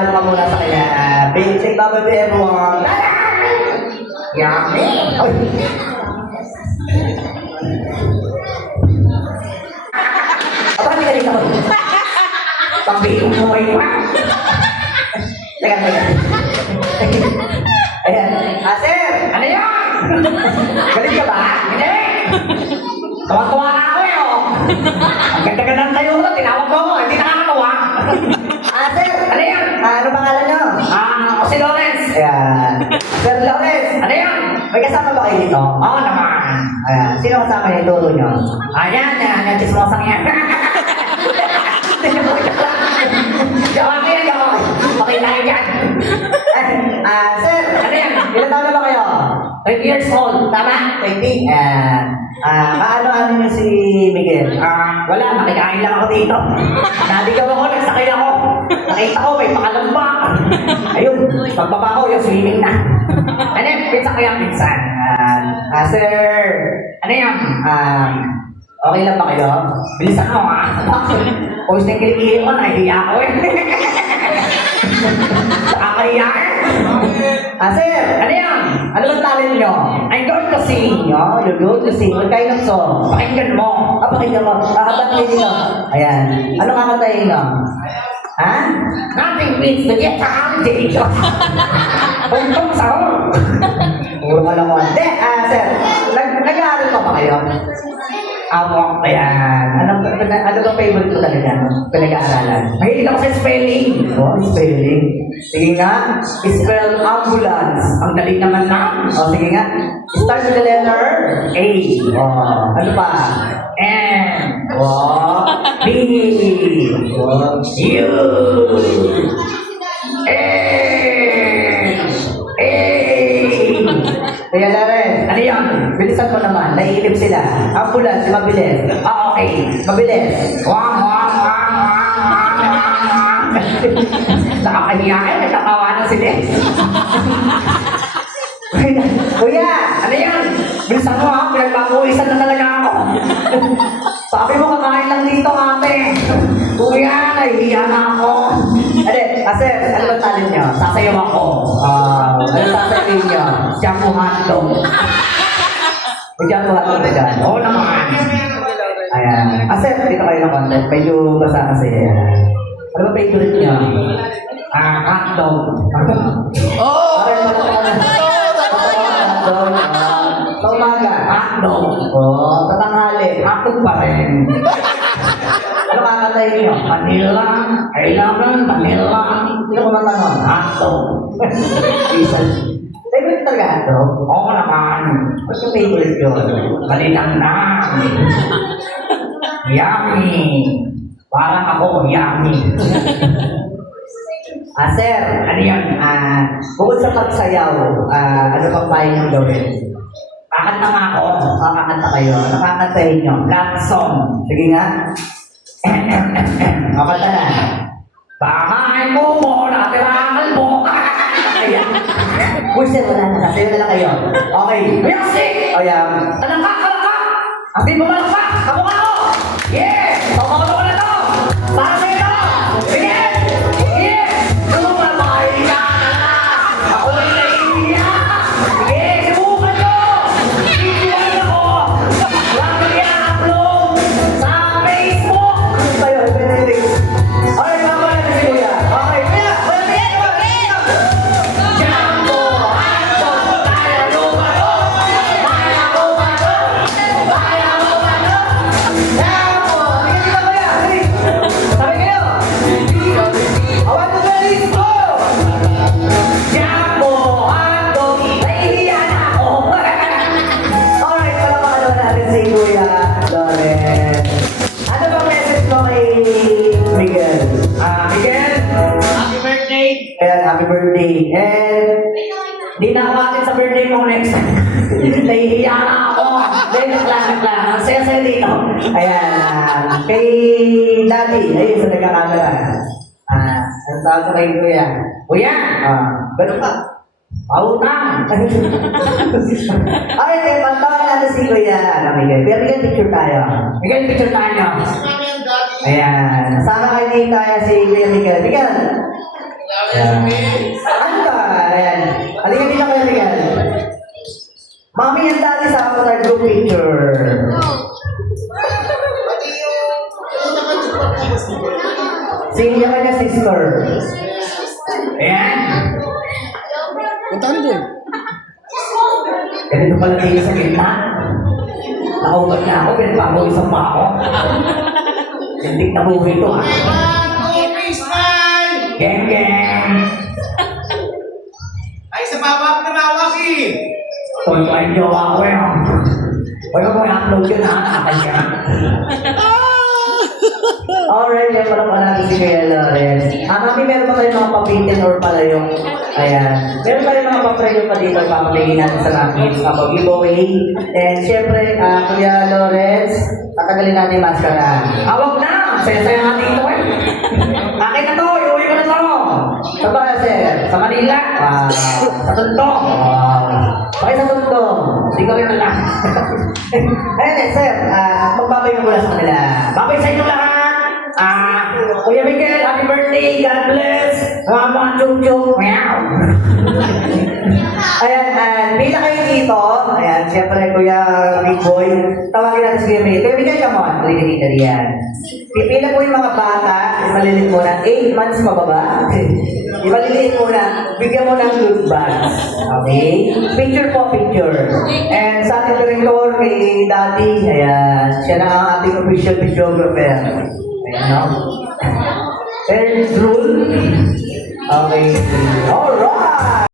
ano ka muna sa kanya. Big say bye to everyone. Yummy! Oy! Aba, hindi ka dito. Pambihong mo kayo ha? Teka. Ayan. Sir! Ano yan? Galit ka ba? Hindi! Tuwa-tuwa na ako eh, oh! Ang ganda-ganda tayo ko, tinawag ko ako, hindi nakakatawa. Sir! Ano yan? Ano pangalan nyo? Ako si Lawrence. Ayan. Sir Lawrence, ano yan? May kasama ba kayo dito? Oo naman. Ayan. Sino kasama niyo? Turo nyo? Ayan, yan chismosang yan. Jawab yan, jawab. Pakita kayo dyan. Sir, ano yan? Ilan taon na ba kayo? 20 years old, tama? 20? Paano nyo si Miguel? Wala, makikain lang ako dito. Nadigaw ako, nagsakay ako. Nakita ko, may pakalamba. Ayun, pagbaba ko, yung swimming na. Ano yan? Pinsa ko yung pinsan. Sir, ano yan? Okay lang ba kayo? Bilisan mo, ha? Kung gusto yung kilikili ko, nahihiya ako eh. Nakakahiya eh. Sir, ano yan? Ano bang talent nyo? I'm going to sing, no? You're going to sing. What kind of song? Pakinggan mo. Pakinggan mo. Habang hindi nyo. Ayan. Ano kakatayin nyo? Ha? Nothing beats the guitar day. Buntong sahur. Puro ka lang mo. Hindi, sir. Nag-aaral pa ba kayo? Awak, ayan. Ano bang favorite ko talaga? Pinag-aaralan. Mahilig ako sa spelling. Spelling. Sige nga. Spell ambulance. Ang dali naman na. Sige nga. Start with the letter A. Ano pa? N. B. U. Kaya Lawrence, ano yan? Bilisan mo naman, naiilip sila. Ambulance, mabilis. Okay, mabilis. Wang. Nakakahiya eh, nagtatawanan sila. Kuya, ano yan? Bilisan mo ha, pinagpapuwisan na talaga ako. Sabi mo kakain lang dito ate. Kuya, nahihiya na ako. Sir, ano ba talent nyo? Sasayaw ako. Ano sasayaw nyo? Jamu hotdog. May jamu hotdog na dyan. Oo naman. Ayan. Sir, dito kayo ng content. Medyo basa kasi. Ano ba favorite nyo? Hotdog. Sa umaga, hotdog. Tatanghali, hotdog pa rin. Ano kakatayin nyo? Manila. Kailangan Manila. Sino ko matanong? Hotdog. Favorite talaga hotdog? Oo naman. What's yung favorite yun? Balitang na. Yummy. Parang ako, yummy. Sir, ano yan? Bukod sa pagsayaw, ano pang payo nyo gawin? Kakanta nga ako. Kakanta kayo. Ano kakantahin nyo? Love song. Sige nga. Kapata na. Bahay mo mo, natirangan mo. Ayan. Sir, wala na. Sayo na lang kayo. Okay. Music! Ayan. Talangka! Hindi mo malangka! Kamukha ko! Yeah! Kamukha ko na to! Para sa'yo to! Sige! Sige! Lumabay ka na! Ako ay naiiya! Sige! Subukan nyo! Iiwan ako! Lagi i-upload sa Facebook! Tayo, okay, mama na si Kuya. Okay, Kuya! Jambo! Hotdog! Kaya lumalo! Kaya lumalo! Kaya lumalo! Jambo! Sige, dito Kuya! Sabi kayo! Awan mo na listo! Jambo! Hotdog! Nahihiya na ako! Alright, palamakan natin si Kuya Lawrence. Ano bang message mo kay Miguel? Miguel? Happy birthday! Ayan, happy birthday. And, di na ako atin sa birthday mo next. Nahihiya na ako. Next lang. Ang saya-saya dito. Ayan, kay Daddy. Ayun, sa nagkakamera. Ang tawag ko kay Kuya. Kuya! Ganun ka. Pautang! Ay, pantawa natin si Kuya. Miguel. Pero Miguel, picture tayo. Miguel, picture tayo. Ayan. Sama kayo dito tayo si Kuya Miguel. Miguel! Ayan. Ano ka? Ayan. Halika dito kayo, Miguel. Mami and daddy sa ako na group picture. Sing niya kanya sister. Ayan. Punta na dun. Ganito pala kayo sa gitna. Nakaugat niya ako, pinagpapawisan pa ako. Hindi na buhay ito, ha? Geng, geng! Ay, sa bawak na bawak eh! Tuloy yung jowa ko yun. Huwag mo i-upload yun, ha? Nakakal ka. Alright, yan pala natin si Kuya Lawrence. Mami, meron pa tayong mga papitin or pala yung... Ayan. Meron tayong mga paprayo pa dito papabigay natin sa namin sa giveaway. And syempre, Kuya Lawrence, tatagalin natin yung maskara. Hawag na! Saya-saya natin ito eh. Akin na to! Iuwi ko na to! Saan ba, sir? Sa Manila? Sa Tondo? Okay, sa Tondo. Hindi ko rin alam. Ayan eh, sir. Magbabay ko mula sa kanila. Babay sa inyo lahat! Kuya Miguel, happy birthday! God bless! Mga chuk-chuk! Meow! Ayan, pila kayo dito. Ayan, siyempre, Kuya Big Boy. Tawagin natin si Kuya Miguel. Kuya Miguel, come on. Halika dito riyan. Pipila po yung mga bata. Yung maliliit muna. 8 months pababa. Yung maliliit muna. Bigyan mo ng good bags. Okay? Picture po, picture. And sa ating director, kay Daddy. Ayan. Siya na ang ating official videographer. Ayan, no? And rule. Okay. Alright.